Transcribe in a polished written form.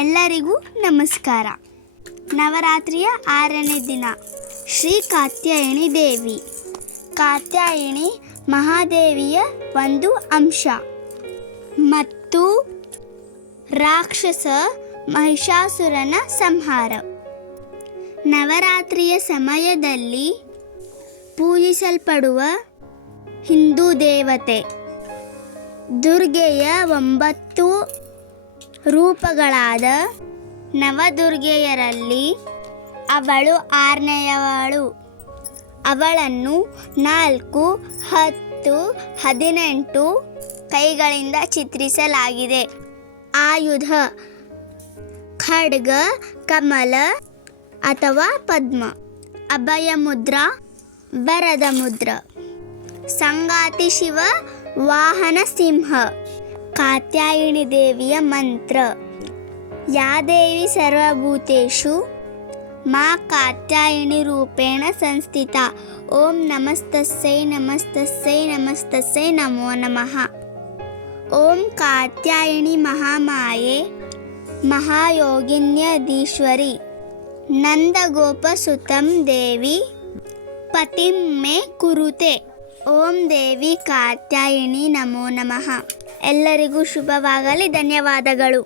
ಎಲ್ಲರಿಗೂ ನಮಸ್ಕಾರ. ನವರಾತ್ರಿಯ 6ನೇ ದಿನ ಶ್ರೀ ಕಾತ್ಯಾಯನಿ ದೇವಿ. ಕಾತ್ಯಾಯನಿ ಮಹಾದೇವಿಯ ಒಂದು ಅಂಶ ಮತ್ತು ರಾಕ್ಷಸ ಮಹಿಷಾಸುರನ ಸಂಹಾರ. ನವರಾತ್ರಿಯ ಸಮಯದಲ್ಲಿ ಪೂಜಿಸಲ್ಪಡುವ ಹಿಂದೂ ದೇವತೆ ದುರ್ಗೆಯ 9 ರೂಪಗಳಾದ ನವದುರ್ಗೆಯರಲ್ಲಿ ಅವಳು 6ನೇಯವಳು. ಅವಳನ್ನು 4, 10, 18 ಕೈಗಳಿಂದ ಚಿತ್ರಿಸಲಾಗಿದೆ. ಆಯುಧ ಖಡ್ಗ, ಕಮಲ ಅಥವಾ ಪದ್ಮ, ಅಭಯ ಮುದ್ರಾ, ವರದ ಮುದ್ರ, ಸಂಗಾತಿ ಶಿವ, ವಾಹನ ಸಿಂಹ. ಕಾತ್ಯಾಯನಿ ದೇವಿಯ ಮಂತ್ರ: ಯಾ ದೇವಿ ಸರ್ವಭೂತೇಷು ಮಾ ಕಾತ್ಯಾಯನಿ ರೂಪೇಣ ಸಂಸ್ಥಿತ. ಓಂ ನಮಸ್ತಸ್ಸೈ ನಮಸ್ತಸ್ಸೈ ನಮಸ್ತಸ್ಸೈ ನಮೋ ನಮಃ. ಓಂ ಕಾತ್ಯಾಯನಿ ಮಹಾಮಾಯೆ ಮಹಾಯೋಗಿನ್ಯಧೀಶ್ವರಿ ನಂದಗೋಪಸುತಂ ದೇವಿ ಪತಿಂ ಮೇ ಕುರುತೆ. ಓಂ ದೇವಿ ಕಾತ್ಯಾಯನಿ ನಮೋ ನಮಃ. ಎಲ್ಲರಿಗೂ ಶುಭವಾಗಲಿ. ಧನ್ಯವಾದಗಳು.